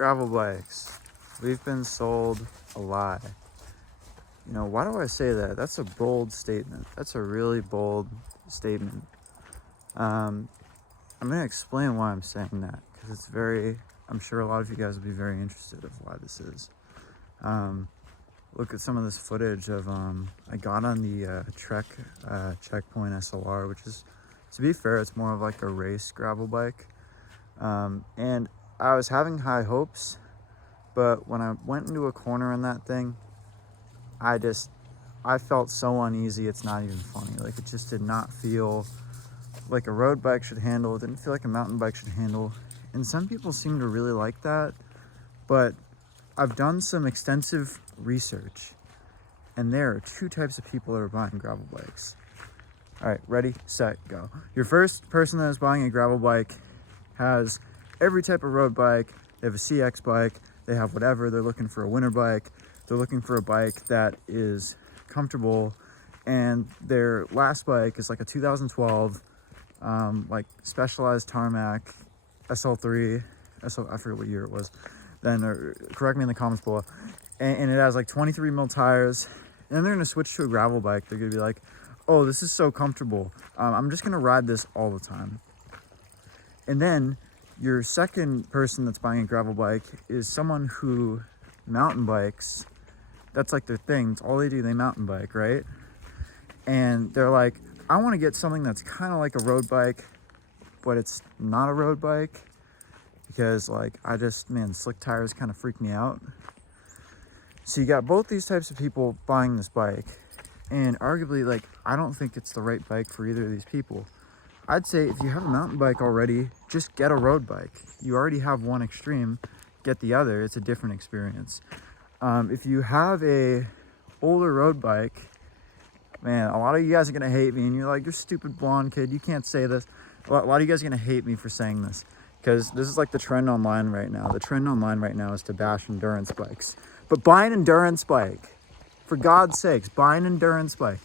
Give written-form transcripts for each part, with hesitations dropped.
Gravel bikes. We've been sold a lie. You know, why do I say that? That's a bold statement. That's a really bold statement. I'm going to explain why I'm saying that, because it's I'm sure a lot of you guys will be very interested of why this is. Look at some of this footage of, I got on the Trek Checkpoint SLR, which is, to be fair, it's more of like a race gravel bike. And I was having high hopes, but when I went into a corner in that thing, I felt so uneasy, it's not even funny. Like, it just did not feel like a road bike should handle. It didn't feel like a mountain bike should handle. And some people seem to really like that, but I've done some extensive research, and there are two types of people that are buying gravel bikes. All right, ready, set, go. Your first person that is buying a gravel bike has every type of road bike. They have a CX bike, they have whatever. They're looking for a winter bike. They're looking for a bike that is comfortable, and their last bike is like a 2012 like Specialized Tarmac SL3, I forget what year it was. Then correct me in the comments below. And it has like 23 mil tires. And then they're gonna switch to a gravel bike. They're gonna be like, oh, this is so comfortable. I'm just gonna ride this all the time. And then your second person that's buying a gravel bike is someone who mountain bikes. That's like their thing. It's all they do. They mountain bike, right? And they're like, I want to get something that's kind of like a road bike, but it's not a road bike, because like slick tires kind of freak me out. So you got both these types of people buying this bike, and arguably, like, I don't think it's the right bike for either of these people. I'd say if you have a mountain bike already, just get a road bike. You already have one extreme, get the other. It's a different experience. If you have a older road bike, man, a lot of you guys are gonna hate me, and you're like, you're stupid blonde kid, you can't say this. A lot of you guys are gonna hate me for saying this, because this is like the trend online right now. The trend online right now is to bash endurance bikes. But buy an endurance bike. For God's sakes, buy an endurance bike.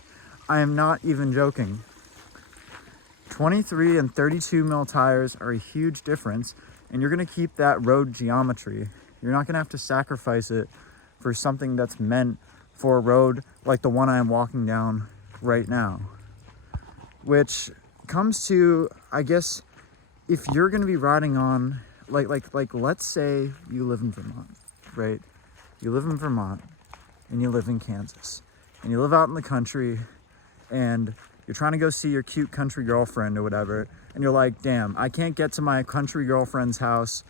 I am not even joking. 23 and 32 mil tires are a huge difference, and you're gonna keep that road geometry. You're not gonna have to sacrifice it for something that's meant for a road like the one I am walking down right now. Which comes to, I guess, if you're gonna be riding on, like let's say you live in Vermont, right? You live in Vermont and you live in Kansas, and you live out in the country, and you're trying to go see your cute country girlfriend or whatever, and you're like, damn, I can't get to my country girlfriend's house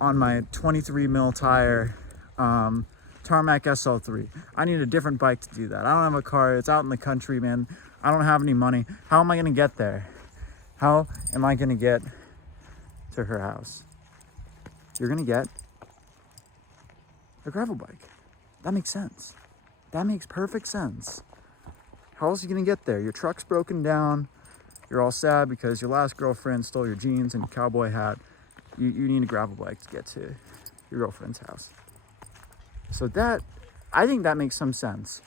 on my 23 mil tire Tarmac SL3. I need a different bike to do that. I don't have a car. It's out in the country, man. I don't have any money. How am I gonna get there? How am I gonna get to her house? You're gonna get a gravel bike. That makes sense. That makes perfect sense. How else are you gonna get there? Your truck's broken down. You're all sad because your last girlfriend stole your jeans and your cowboy hat. You need a gravel bike to get to your girlfriend's house. So I think that makes some sense.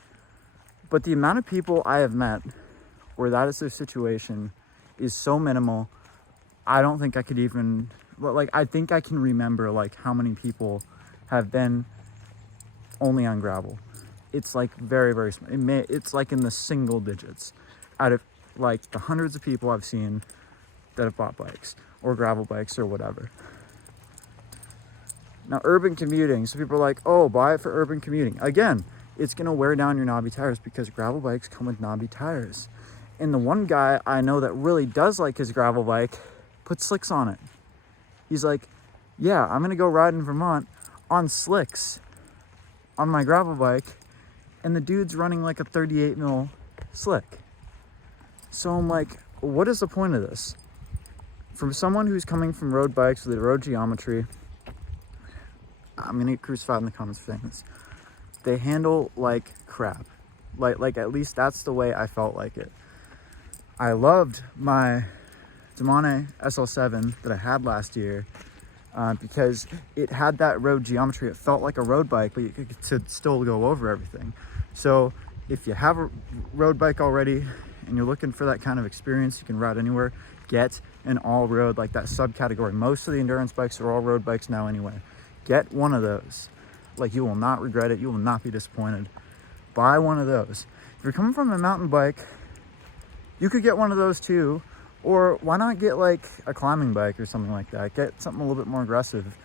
But the amount of people I have met where that is their situation is so minimal. I don't think I could even, I think I can remember like how many people have been only on gravel. It's like very, very small. It's like in the single digits out of like the hundreds of people I've seen that have bought bikes or gravel bikes or whatever. Now, urban commuting. So people are like, oh, buy it for urban commuting. Again, it's going to wear down your knobby tires because gravel bikes come with knobby tires. And the one guy I know that really does like his gravel bike puts slicks on it. He's like, yeah, I'm going to go ride in Vermont on slicks on my gravel bike. And the dude's running like a 38 mil slick. So I'm like, what is the point of this? From someone who's coming from road bikes with a road geometry, I'm gonna get crucified in the comments for saying this. They handle like crap. Like at least that's the way I felt like it. I loved my Domane SL7 that I had last year because it had that road geometry. It felt like a road bike, but you could still go over everything. So if you have a road bike already and you're looking for that kind of experience, you can ride anywhere, get an all-road, like that subcategory. Most of the endurance bikes are all road bikes now anyway. Get one of those. Like, you will not regret it. You will not be disappointed. Buy one of those. If you're coming from a mountain bike, you could get one of those too. Or why not get like a climbing bike or something like that? Get something a little bit more aggressive.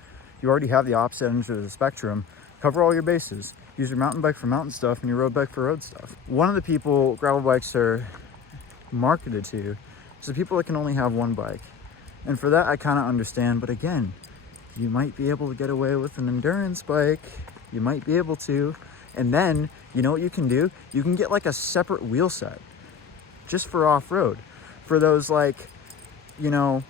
You already have the opposite end of the spectrum. Cover all your bases. Use your mountain bike for mountain stuff and your road bike for road stuff. One of the people gravel bikes are marketed to is the people that can only have one bike. And for that, I kind of understand. But again, you might be able to get away with an endurance bike. You might be able to. And then, you know what you can do? You can get like a separate wheel set just for off-road. For those, like, you know,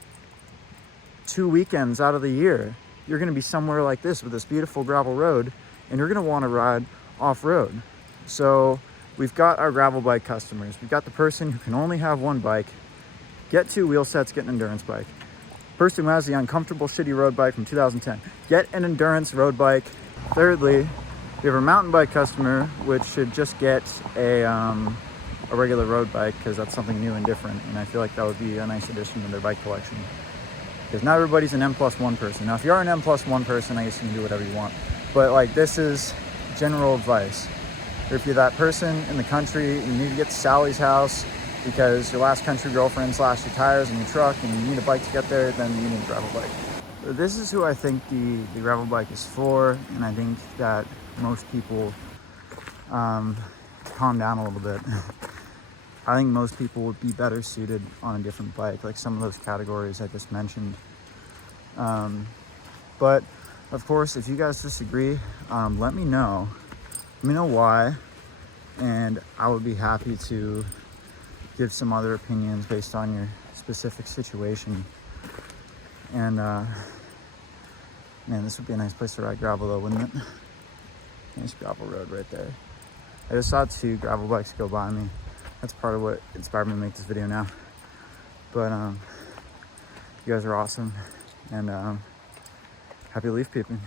2 weekends out of the year, you're going to be somewhere like this with this beautiful gravel road, and you're going to want to ride off-road. So we've got our gravel bike customers. We've got the person who can only have one bike. Get 2 wheel sets, get an endurance bike. Person who has the uncomfortable, shitty road bike from 2010. Get an endurance road bike. Thirdly, we have a mountain bike customer, which should just get a regular road bike, because that's something new and different, and I feel like that would be a nice addition to their bike collection. Because not everybody's an M+1 person. Now, if you are an M+1 person, I guess you can do whatever you want. But like, this is general advice. Or if you're that person in the country, you need to get to Sally's house because your last country girlfriend slashed your tires in your truck and you need a bike to get there, then you need a gravel bike. This is who I think the gravel bike is for, and I think that most people calm down a little bit. I think most people would be better suited on a different bike, like some of those categories I just mentioned. But of course, if you guys disagree, let me know. Let me know why, and I would be happy to give some other opinions based on your specific situation. And man, this would be a nice place to ride gravel though, wouldn't it? Nice gravel road right there. I just saw 2 gravel bikes go by me. That's part of what inspired me to make this video now. But you guys are awesome, and happy leaf peeping.